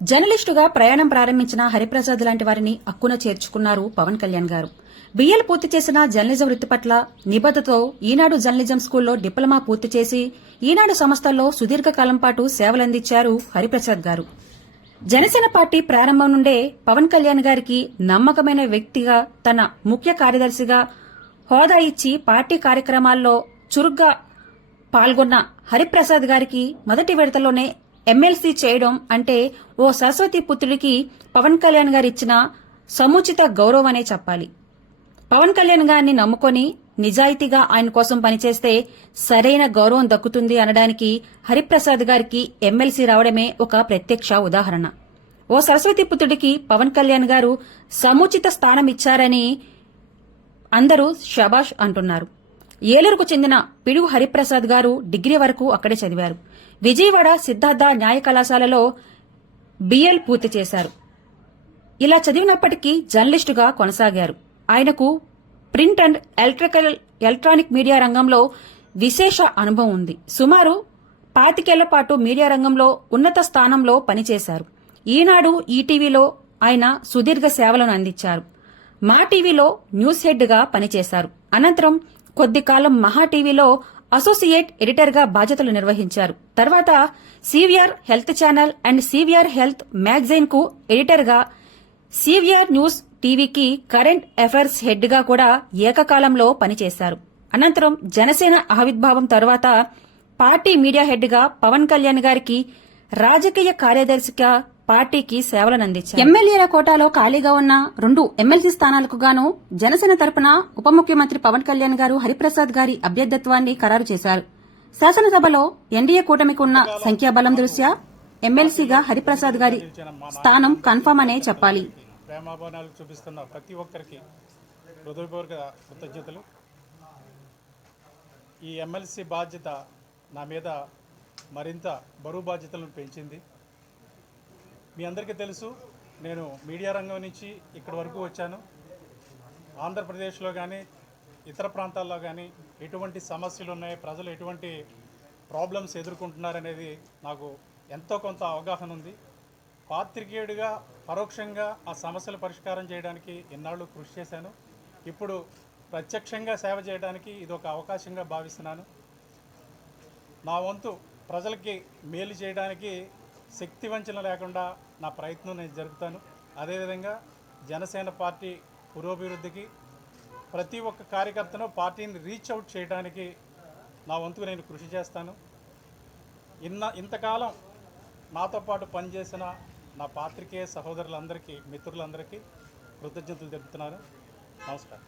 జర్నలిస్టుగా ప్రయాణం ప్రారంభించిన హరిప్రసాద్ లాంటి వారిని అక్కున చేర్చుకున్నారు పవన్ కళ్యాణ్ గారు. బిఎల్ పూర్తి చేసిన జర్నలిజం వృత్తి పట్ల నిబద్దతో ఈనాడు జర్నలిజం స్కూల్లో డిప్లొమా పూర్తి చేసి ఈనాడు సంస్థల్లో సుదీర్ఘకాలం పాటు సేవలందించారు హరిప్రసాద్ గారు. జనసేన పార్టీ ప్రారంభం నుండే పవన్ కళ్యాణ్ గారికి నమ్మకమైన వ్యక్తిగా తన ముఖ్య కార్యదర్శిగా హోదా ఇచ్చి పార్టీ కార్యక్రమాల్లో చురుగ్గా పాల్గొన్న హరిప్రసాద్ గారికి మొదటి విడతలోనే ఎమ్మెల్సీ చేయడం అంటే ఓ సరస్వతి పుత్రుడికి పవన్ కళ్యాణ్ గారు ఇచ్చిన సముచిత గౌరవం అనే చెప్పాలి. పవన్ కళ్యాణ్ గారిని నమ్ముకొని నిజాయితీగా ఆయన కోసం పనిచేస్తే సరైన గౌరవం దక్కుతుంది అనడానికి హరిప్రసాద్ గారికి ఎమ్మెల్సీ రావడమే ఒక ప్రత్యక్ష ఉదాహరణ. ఓ సరస్వతి పుత్రుడికి పవన్ కళ్యాణ్ గారు సముచిత స్థానం ఇచ్చారని అందరూ షబాష్ అంటున్నారు. ఏలూరుకు చెందిన పిడుగు హరిప్రసాద్ గారు డిగ్రీ వరకు అక్కడే చదివారు. విజయవాడ సిద్ధార్థ న్యాయ కళాశాలలో బిఎల్ పూర్తి చేశారు. ఇలా చదివినప్పటికీ జర్నలిస్టుగా కొనసాగారు. ఆయనకు print and electrical electronic media రంగంలో విశేష అనుభవం ఉంది. సుమారు పాతికేళ్ళ పాటు మీడియా రంగంలో ఉన్నత స్థానంలో పనిచేశారు. ఈనాడు ఈటీవీలో ఆయన సుదీర్ఘ సేవలను అందించారు. మా టీవీలో న్యూస్ హెడ్గా పనిచేశారు. అనంతరం కొద్ది కాలం మహా టీవీలో అసోసియేట్ ఎడిటర్గా బాధ్యతలు నిర్వహించారు. తర్వాత CVR health channel and CVR health మ్యాగజైన్కు ఎడిటర్గా సివిఆర్ న్యూస్ టీవీకి కరెంట్ అఫైర్స్ హెడ్గా కూడా ఏకకాలంలో పనిచేశారు. అనంతరం జనసేన ఆవిర్భావం తర్వాత పార్టీ మీడియా హెడ్గా పవన్ కళ్యాణ్ గారికి రాజకీయ కార్యదర్శిగా పార్టీకి సేవలనందించారు ఎమ్మెల్యేల కోటాలో ఖాళీగా ఉన్న రెండు ఎమ్మెల్సీ స్థానాలకు గాను జనసేన తరపున ఉప ముఖ్యమంత్రి పవన్ కళ్యాణ్ గారు హరిప్రసాద్ గారి అభ్యర్థిత్వాన్ని ఖరారు చేశారు. శాసనసభలో ఎన్డీఏ కూటమికి ఉన్న సంఖ్యాబలం దృష్ట్యా ఎమ్మెల్సీగా హరిప్రసాద్ గారి స్థానం కన్ఫర్మ్ అనే చెప్పాలి. ప్రేమాభావనాలు చూపిస్తున్న ప్రతి ఒక్కరికి హృదయపూర్వక కృతజ్ఞతలు. ఈ ఎమ్మెల్సీ బాధ్యత నా మీద మరింత బరువు బాధ్యతలను పెంచింది. మీ అందరికీ తెలుసు నేను మీడియా రంగం నుంచి ఇక్కడి వరకు వచ్చాను. ఆంధ్రప్రదేశ్లో కానీ ఇతర ప్రాంతాల్లో కానీ ఎటువంటి సమస్యలు ఉన్నాయి ప్రజలు ఎటువంటి ప్రాబ్లమ్స్ ఎదుర్కొంటున్నారనేది నాకు ఎంతో కొంత అవగాహన ఉంది. పాత్రికేయుడిగా పరోక్షంగా ఆ సమస్యలు పరిష్కారం చేయడానికి ఎన్నాళ్ళు కృషి చేశాను. ఇప్పుడు ప్రత్యక్షంగా సేవ చేయడానికి ఇది ఒక అవకాశంగా భావిస్తున్నాను. నా వంతు ప్రజలకి మేలు చేయడానికి శక్తి వంచన లేకుండా నా ప్రయత్నం నేను జరుపుతాను. అదేవిధంగా జనసేన పార్టీ పురోభివృద్ధికి ప్రతి ఒక్క కార్యకర్తను పార్టీని రీచ్ అవుట్ చేయడానికి నా వంతుకు నేను కృషి చేస్తాను. ఇన్న ఇంతకాలం నాతో పాటు పనిచేసిన నా పాత్రికేయ సహోదరులందరికీ మిత్రులందరికీ కృతజ్ఞతలు తెలుపుతున్నాను. నమస్కారం.